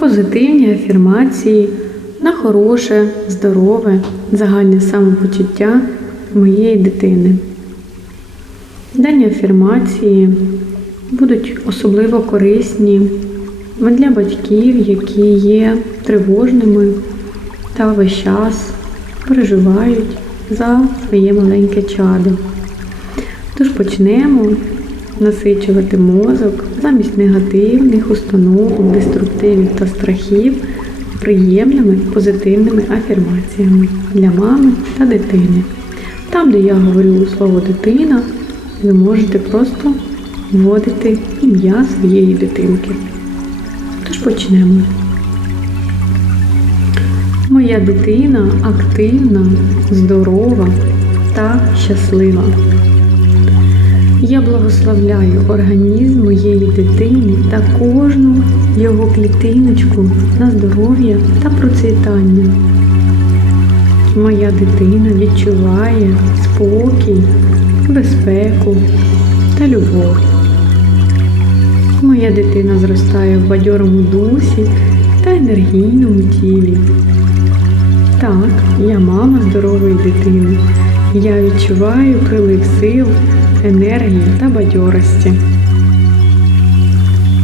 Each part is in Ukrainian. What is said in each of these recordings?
позитивні афірмації на хороше, здорове, загальне самопочуття моєї дитини. Дані афірмації будуть особливо корисні для батьків, які є тривожними та весь час переживають за своє маленьке чадо. Тож почнемо насичувати мозок замість негативних установок, деструктивів та страхів приємними позитивними афірмаціями для мами та дитини. Там, де я говорю слово дитина, ви можете просто вводити ім'я своєї дитинки. Тож почнемо. Моя дитина активна, здорова та щаслива. Я благословляю організм моєї дитини та кожну його клітиночку на здоров'я та процвітання. Моя дитина відчуває спокій, безпеку та любов. Моя дитина зростає в бадьорому дусі та енергійному тілі. Так, я мама здорової дитини. Я відчуваю прилив сил, енергії та бадьорості.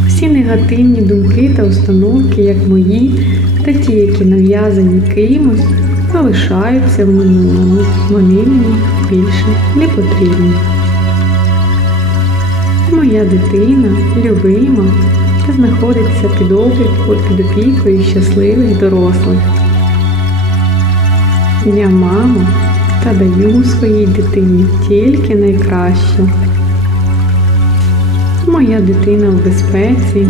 Всі негативні думки та установки, як мої, та ті, які нав'язані кимось, залишаються в минулому. Вони мені більше не потрібні. Моя дитина любима та знаходиться під опікою, під опікою щасливих дорослих. Я мама та даю своїй дитині тільки найкраще. Моя дитина в безпеці,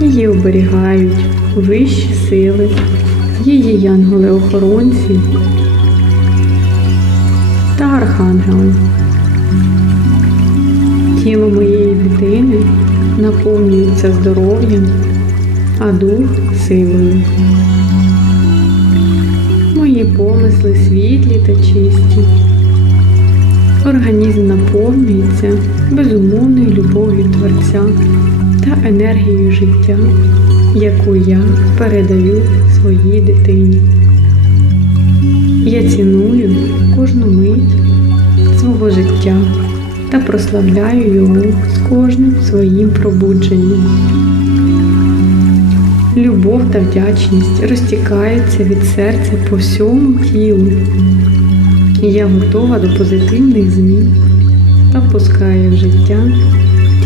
її оберігають вищі сили, її янголи-охоронці та архангели. Тіло моєї дитини наповнюється здоров'ям, а дух силою. Помисли світлі та чисті. Організм наповнюється безумовною любов'ю Творця та енергією життя, яку я передаю своїй дитині. Я ціную кожну мить свого життя та прославляю його з кожним своїм пробудженням. Любов та вдячність розтікаються від серця по всьому тілу. Я готова до позитивних змін та впускаю в життя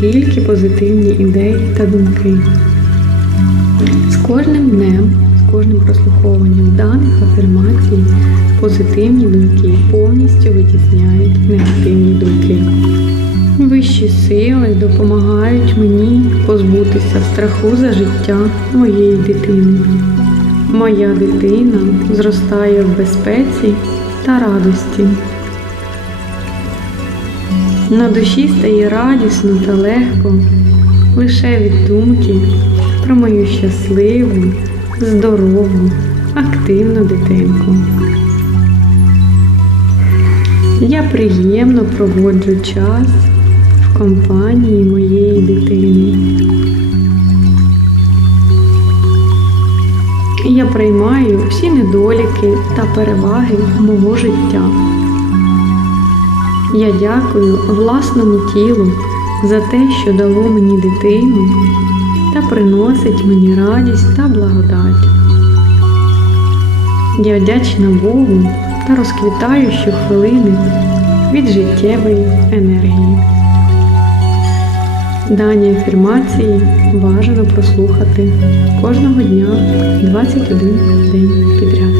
тільки позитивні ідеї та думки. З кожним днем, з кожним прослуховуванням даних афірмацій позитивні думки повністю витісняють негативні думки. Вищі сили допомагають мені позбутися страху за життя моєї дитини. Моя дитина зростає в безпеці та радості. На душі стає радісно та легко лише від думки про мою щасливу, здорову, активну дитинку. Я приємно проводжу час компанії моєї дитини. Я приймаю всі недоліки та переваги мого життя. Я дякую власному тілу за те, що дало мені дитину та приносить мені радість та благодать. Я вдячна Богу та розквітаю щохвилини від життєвої енергії. Дані афірмації бажано прослухати кожного дня 21 день підряд.